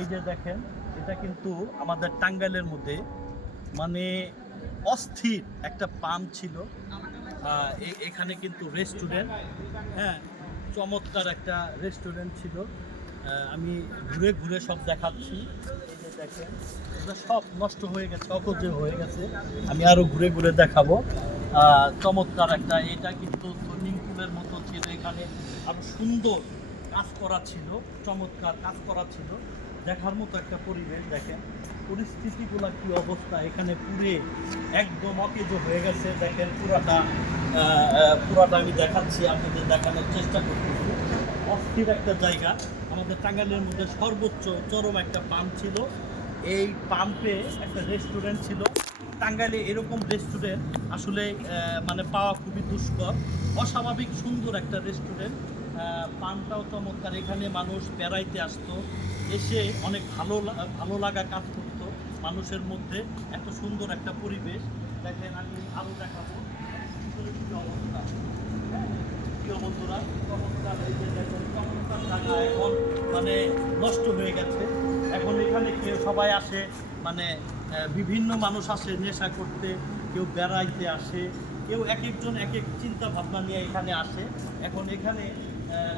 এই যে দেখেন, এটা কিন্তু আমাদের টাঙ্গাইলের মধ্যে মানে অস্থির একটা পাম্প ছিল। এখানে কিন্তু রেস্টুরেন্ট, হ্যাঁ, চমৎকার একটা রেস্টুরেন্ট ছিল। আমি ঘুরে ঘুরে সব দেখাচ্ছি। এই যে দেখেন, এটা সব নষ্ট হয়ে গেছে, অকজে হয়ে গেছে। আমি আরও ঘুরে ঘুরে দেখাবো। চমৎকার একটা, এটা কিন্তু সুইমিং পুলের মতো ছিল। এখানে আরও সুন্দর কাজ করা ছিল, চমৎকার কাজ করা ছিল, দেখার মতো একটা পরিবেশ। দেখেন পরিস্থিতিগুলো কি অবস্থা, এখানে পুরে একদম অকেজো হয়ে গেছে। দেখেন পুরাটা আমি দেখাচ্ছি, আপনাদের দেখানোর চেষ্টা করতেছি। অস্থির একটা জায়গা, আমাদের টাঙ্গাইলের মধ্যে সর্বোচ্চ চরম একটা পাম্প ছিল। এই পাম্পে একটা রেস্টুরেন্ট ছিল। টাঙ্গাইলে এরকম রেস্টুরেন্ট আসলে মানে পাওয়া খুবই দুষ্কর। অস্বাভাবিক সুন্দর একটা রেস্টুরেন্ট, পাম্পটাও চমৎকার। এখানে মানুষ বেড়াইতে আসতো, এসে অনেক ভালো লাগা কাজ করতো মানুষের মধ্যে। এত সুন্দর একটা পরিবেশ। দেখেন, আমি আরও দেখাবো কি অবস্থা। প্রিয় বন্ধুরা, চমৎকার, এই যে দেখেন চমৎকার জায়গা এখন মানে নষ্ট হয়ে গেছে। এখন এখানে কেউ সবাই আসে, মানে বিভিন্ন মানুষ আসে নেশা করতে, কেউ বেড়াইতে আসে, কেউ এক একজন এক এক চিন্তা ভাবনা নিয়ে এখানে আসে। এখন এখানে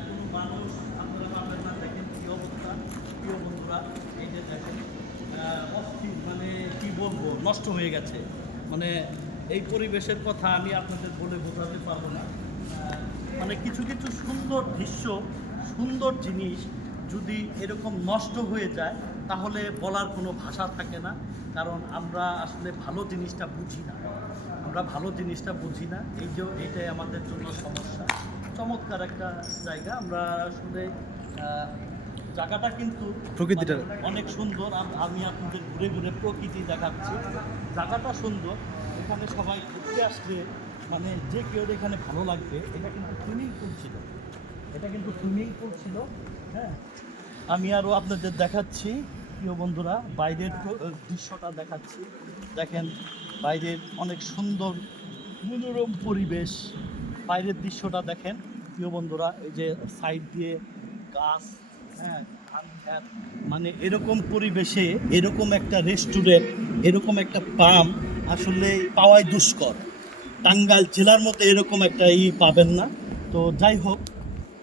কোনো মানুষ আপনারা পাবেন না। দেখেন কী অবস্থা প্রিয় বন্ধুরা, এই যে দেখেন অস্থির, মানে কি বলবো, নষ্ট হয়ে গেছে। মানে এই পরিবেশের কথা আমি আপনাদের বলে বোঝাতে পারবো না। মানে কিছু কিছু সুন্দর দৃশ্য, সুন্দর জিনিস যদি এরকম নষ্ট হয়ে যায় তাহলে বলার কোনো ভাষা থাকে না। কারণ আমরা আসলে ভালো জিনিসটা বুঝি না, আমরা ভালো জিনিসটা বুঝি না, এইটাই আমাদের জন্য সমস্যা। চমৎকার একটা জায়গা, আমরা আসলে জায়গাটা কিন্তু প্রকৃতিটা অনেক সুন্দর। আমি আপনাদের ঘুরে ঘুরে প্রকৃতি দেখাচ্ছি, জায়গাটা সুন্দর। এখানে সবাই ঘুরতে আসলে মানে যে কেউ এখানে ভালো লাগবে। এটা কিন্তু সুইমিং পুল ছিল, এটা কিন্তু সুইমিং পুল ছিল। হ্যাঁ, আমি আরও আপনাদের দেখাচ্ছি প্রিয় বন্ধুরা, বাইরের দৃশ্যটা দেখাচ্ছি। দেখেন বাইরের অনেক সুন্দর মনোরম পরিবেশ, বাইরের দৃশ্যটা দেখেন প্রিয় বন্ধুরা। এই যে সাইড দিয়ে গাছ, হ্যাঁ, ধান খেত, মানে এরকম পরিবেশে এরকম একটা রেস্টুরেন্ট, এরকম একটা পাম্প আসলে পাওয়াই দুষ্কর। টাঙ্গাইল জেলার মধ্যে এরকম একটা পাবেন না। তো যাই হোক,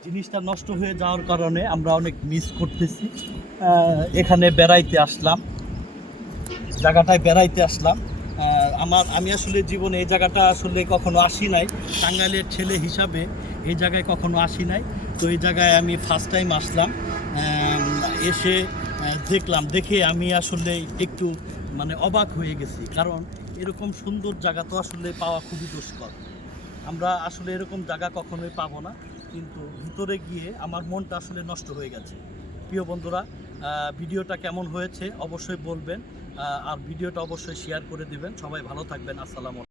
জিনিসটা নষ্ট হয়ে যাওয়ার কারণে আমরা অনেক মিস করতেছি। এখানে বেড়াইতে আসলাম, জায়গাটায় বেড়াইতে আসলাম। আমি আসলে জীবনে এই জায়গাটা আসলে কখনো আসি নাই, টাঙ্গাইলের ছেলে হিসাবে এই জায়গায় কখনো আসি নাই। তো এই জায়গায় আমি ফার্স্ট টাইম আসলাম। এসে দেখলাম, দেখে আমি আসলে একটু মানে অবাক হয়ে গেছি। কারণ এরকম সুন্দর জায়গা তো আসলে পাওয়া খুবই দুষ্কর। আমরা আসলে এরকম জায়গা কখনোই পাবো না, কিন্তু ভিতরে গিয়ে আমার মনটা আসলে নষ্ট হয়ে গেছে। প্রিয় বন্ধুরা, ভিডিওটা কেমন হয়েছে অবশ্যই বলবেন, আর ভিডিওটা অবশ্যই শেয়ার করে দিবেন। সবাই ভালো থাকবেন। আসসালামু আলাইকুম।